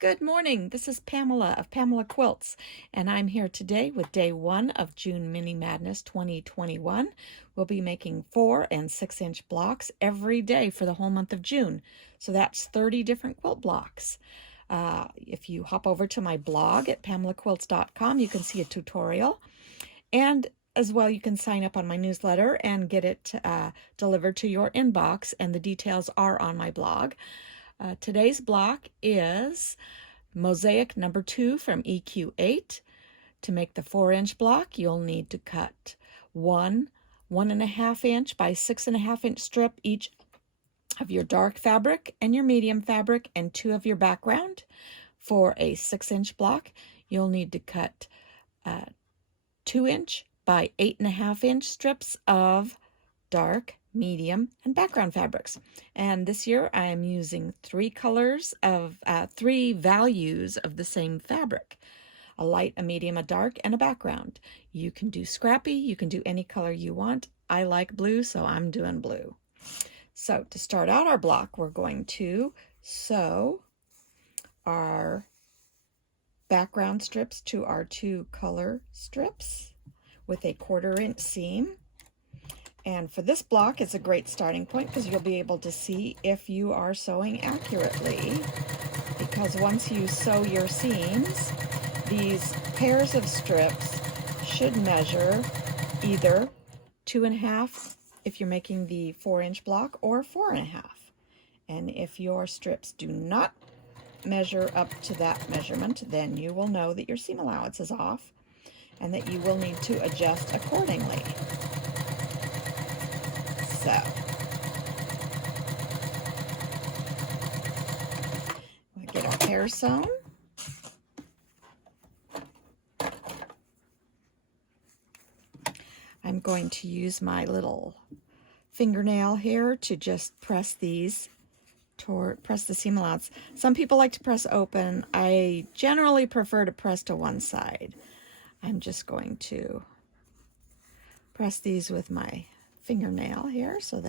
Good morning. This is Pamela of Pamela Quilts, and I'm here today with day 1 of June Mini Madness 2021. We'll be making 4 and 6-inch blocks every day for the whole month of June. So that's 30 different quilt blocks. If you hop over to my blog at pamelaquilts.com, you can see a tutorial. And as well, you can sign up on my newsletter and get it delivered to your inbox, and the details are on my blog. Today's block is Mosaic number 2 from EQ8. To make the 4-inch block, you'll need to cut one 1.5 inch by 6.5 inch strip each of your dark fabric and your medium fabric, and 2 of your background. For a 6-inch block, you'll need to cut 2-inch by 8.5 inch strips of dark, medium, and background fabrics. And this year I am using 3 colors of 3 values of the same fabric: a light, a medium, a dark, and a background. You can do scrappy, you can do any color you want. I like blue, so I'm doing blue. So to start out our block, we're going to sew our background strips to our 2 color strips with a 1/4 inch seam. And for this block, it's a great starting point because you'll be able to see if you are sewing accurately. Because once you sew your seams, these pairs of strips should measure either 2.5 if you're making the 4-inch block, or 4.5. And if your strips do not measure up to that measurement, then you will know that your seam allowance is off and that you will need to adjust accordingly. So, we'll get our hair sewn. I'm going to use my little fingernail here to just press these press the seam allowance. Some people like to press open. I generally prefer to press to one side. I'm just going to press these with my fingernail here so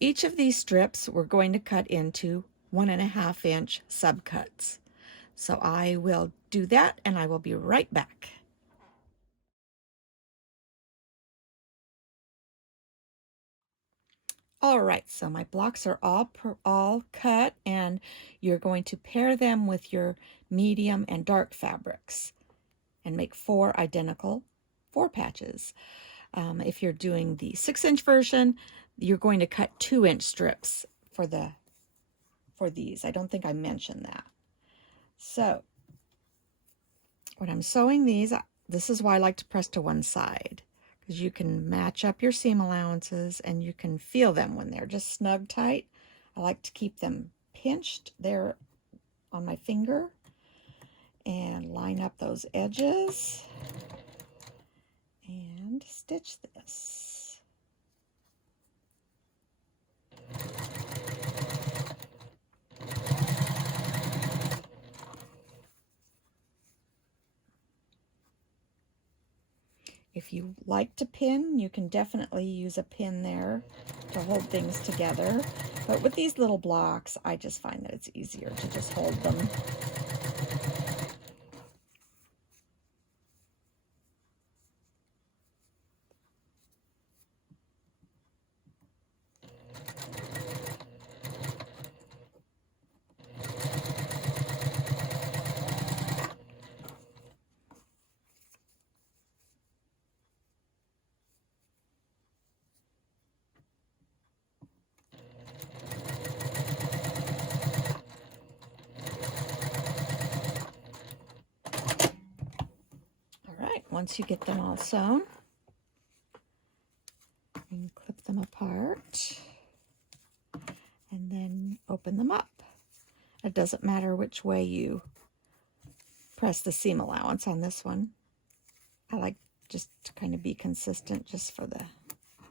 each of these strips we're going to cut into 1.5 inch subcuts. So I will do that and I will be right back. All right, so my blocks are all cut, and you're going to pair them with your medium and dark fabrics and make 4 identical 4 patches. If you're doing the 6-inch version, you're going to cut 2-inch strips for these. I don't think I mentioned that. So when I'm sewing these, this is why I like to press to one side, because you can match up your seam allowances and you can feel them when they're just snug tight. I like to keep them pinched there on my finger and line up those edges and stitch this. If you like to pin, you can definitely use a pin there to hold things together. But with these little blocks, I just find that it's easier to just hold them. Once you get them all sewn, you can clip them apart and then open them up. It doesn't matter which way you press the seam allowance on this one. I like just to kind of be consistent just for the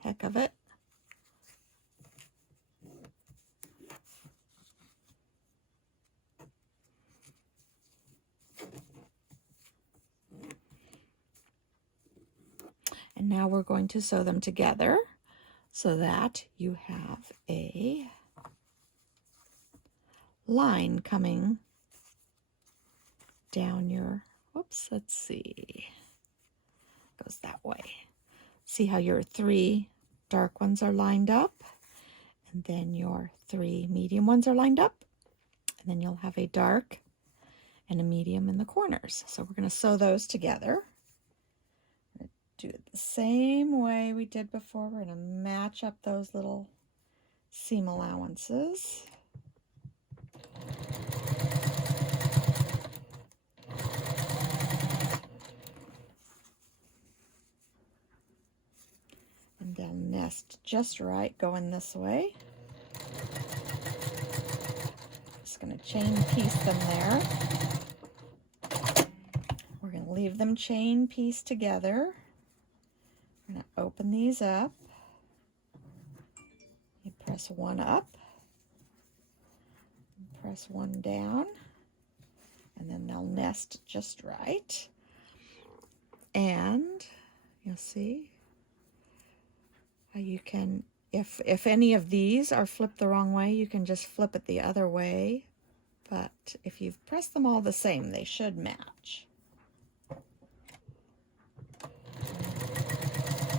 heck of it. And now we're going to sew them together so that you have a line coming down your, whoops, let's see, goes that way. See how your 3 dark ones are lined up, and then your 3 medium ones are lined up, and then you'll have a dark and a medium in the corners. So we're going to sew those together. We're going to do it the same way we did before. We're going to match up those little seam allowances. And they'll nest just right going this way. Just going to chain piece them there. We're going to leave them chain piece together. We're going to open these up. You press one up, press one down, and then they'll nest just right. And you'll see how you can, if any of these are flipped the wrong way, you can just flip it the other way. But if you've pressed them all the same, they should match.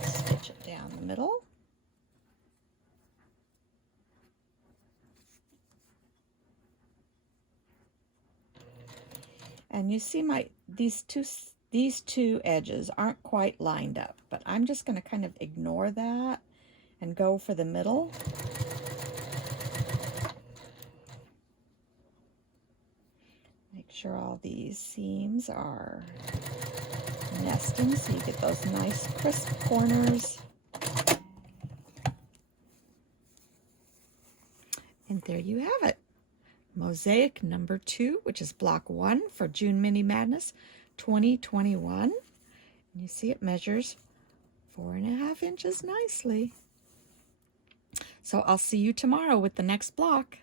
Stitch it down the middle. And you see these two edges aren't quite lined up, but I'm just going to kind of ignore that and go for the middle. Make sure all these seams are nesting so you get those nice crisp corners. And there you have it. Mosaic number 2, which is block 1 for June Mini Madness 2021. And you see it measures 4.5 inches nicely. So I'll see you tomorrow with the next block.